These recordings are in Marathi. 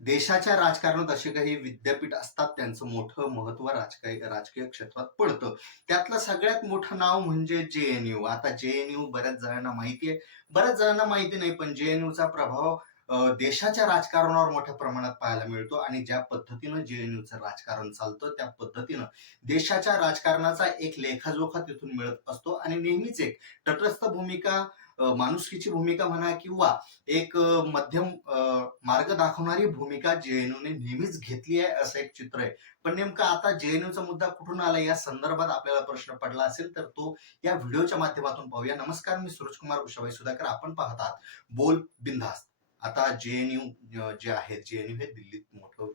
देशाच्या राजकारणात असे काही विद्यापीठ असतात त्यांचं मोठं महत्त्व राजकीय राजकीय क्षेत्रात पडतं. त्यातलं सगळ्यात मोठं नाव म्हणजे जे एन यू. आता जे एन यू बऱ्याच जणांना माहिती आहे बऱ्याच जणांना माहिती नाही पण जे एन यूचा प्रभाव देशाच्या राजकारणावर मोठ्या प्रमाणात पाहायला मिळतो आणि ज्या पद्धतीनं जे एन यूचं राजकारण चालतं त्या पद्धतीनं देशाच्या राजकारणाचा एक लेखाजोखा तिथून मिळत असतो आणि नेहमीच एक तटस्थ भूमिका माणुसकीची भूमिका म्हणा किंवा एक मध्यम मार्ग दाखवणारी भूमिका जेएनयूने नेहमीच घेतली आहे असं एक चित्र आहे. पण नेमका आता जेएनयूचा मुद्दा कुठून आला या संदर्भात आपल्याला प्रश्न पडला असेल तर तो या व्हिडिओच्या माध्यमातून पाहूया. नमस्कार मी सुरज कुमार उषाबाई सुधाकर. आपण पाहतात बोल बिनधास्त. आता जेएनयू जे आहे जेएनयू हे दिल्लीत मोठं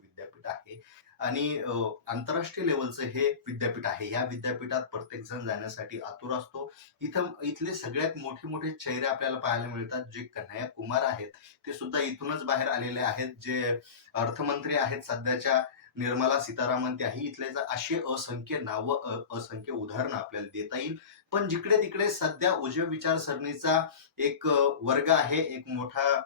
आणि आंतरराष्ट्रीय लेवलचं हे विद्यापीठ आहे. या विद्यापीठात प्रत्येक जण जाण्यासाठी आतुर असतो. इथं इथले सगळ्यात मोठे मोठे चेहरे आपल्याला पाहायला मिळतात. जे कन्हैया कुमार आहेत ते सुद्धा इथूनच बाहेर आलेले आहेत. जे अर्थमंत्री आहेत सध्याच्या निर्मला सीतारामन त्याही इथले असे असंख्य नावं असंख्य उदाहरणं आपल्याला देता येईल. पण जिकडे तिकडे सध्या उजव्या विचारसरणीचा एक वर्ग आहे. एक मोठा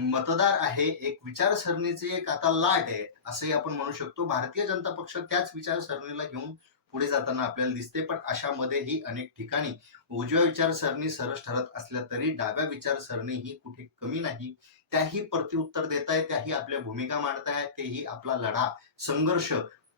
मतदार आहे एक विचारसरणीचे एक आता लाट आहे असंही आपण म्हणू शकतो. भारतीय जनता पक्ष त्याच विचारसरणीला घेऊन पुढे जाताना आपल्याला दिसते पण अशामध्येही अनेक ठिकाणी उजव्या विचारसरणी सरस ठरत असल्या तरी डाव्या विचारसरणी ही कुठे कमी नाही. त्याही प्रत्युत्तर देत आहे त्याही आपल्या भूमिका मांडत तेही आपला लढा संघर्ष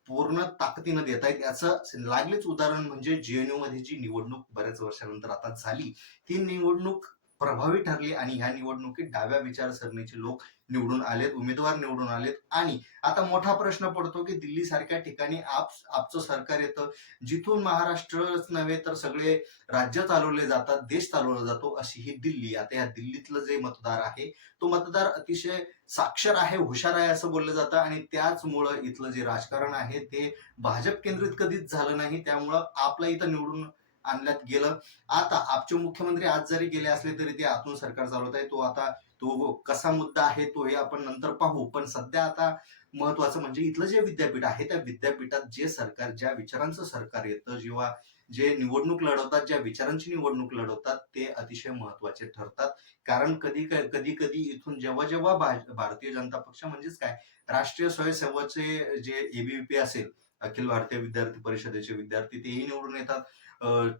पूर्ण ताकदीनं देत आहेत याचं लागलीच उदाहरण म्हणजे जेएनयू मध्ये जी निवडणूक बऱ्याच वर्षानंतर आता झाली. ती निवडणूक प्रभावी ठरली आणि ह्या निवडणुकीत डाव्या विचारसरणीचे लोक निवडून आलेत उमेदवार निवडून आलेत. आणि आता मोठा प्रश्न पडतो की दिल्ली सारख्या ठिकाणी आप आपचं सरकार येतं. जिथून महाराष्ट्रच नव्हे तर सगळे राज्य चालवले जातात देश चालवला जातो अशी ही दिल्ली. आता या दिल्लीतलं जे मतदार आहे तो मतदार अतिशय साक्षर आहे हुशार आहे असं बोललं जातं. आणि त्याचमुळं इथलं जे राजकारण आहे ते भाजप केंद्रित कधीच झालं नाही. त्यामुळं आपला इथं निवडून आणण्यात गेलं. आता आपचे मुख्यमंत्री आज जरी गेले असले तरी ते आतून सरकार चालवत आहे. तो आता तो कसा मुद्दा आहे तो हे आपण नंतर पाहू. पण सध्या आता महत्वाचं म्हणजे इथलं जे विद्यापीठ आहे त्या विद्यापीठात जे सरकार ज्या विचारांचं सरकार येतं जेव्हा जे निवडणूक लढवतात ज्या विचारांची निवडणूक लढवतात ते अतिशय महत्त्वाचे ठरतात. कारण कधी कधी कधी इथून जेव्हा जेव्हा भारतीय जनता पक्ष म्हणजेच काय? राष्ट्रीय स्वयंसेवकचे जे एबीव्हीपी असेल अखिल भारतीय विद्यार्थी परिषदेचे विद्यार्थी तेही निवडून येतात.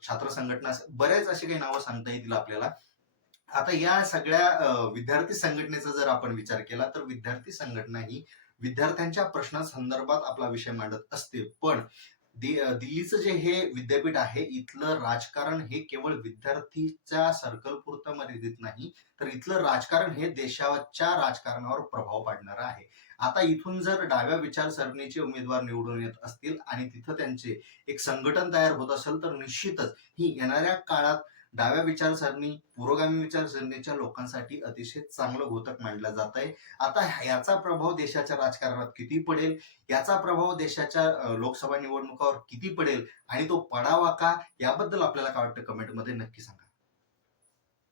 छात्र संघटना बऱ्याच अशी काही नावं सांगता येतील आपल्याला. आता या सगळ्या विद्यार्थी संघटनेचा जर आपण विचार केला तर विद्यार्थी संघटना ही विद्यार्थ्यांच्या प्रश्नासंदर्भात आपला विषय मांडत असते. पण दिल्लीचं जे हे विद्यापीठ आहे इथलं राजकारण हे केवळ विद्यार्थीच्या सर्कल पुरतं मर्यादित नाही तर इथलं राजकारण हे देशाच्या राजकारणावर प्रभाव पाडणार आहे. आता इथून जर डाव्या विचारसरणीचे उमेदवार निवडून येत असतील आणि तिथं त्यांचे एक संघटन तयार होत असेल तर निश्चितच ही येणाऱ्या काळात डाव्या विचारसरणी पुरोगामी विचारसरणीच्या लोकांसाठी अतिशय चांगलं घोतक मानलं जात आहे. आता याचा प्रभाव देशाच्या राजकारणात किती पडेल? याचा प्रभाव देशाच्या लोकसभा निवडणुकावर किती पडेल? आणि तो पडावा का? याबद्दल आपल्याला काय वाटतं? कमेंटमध्ये नक्की सांगा.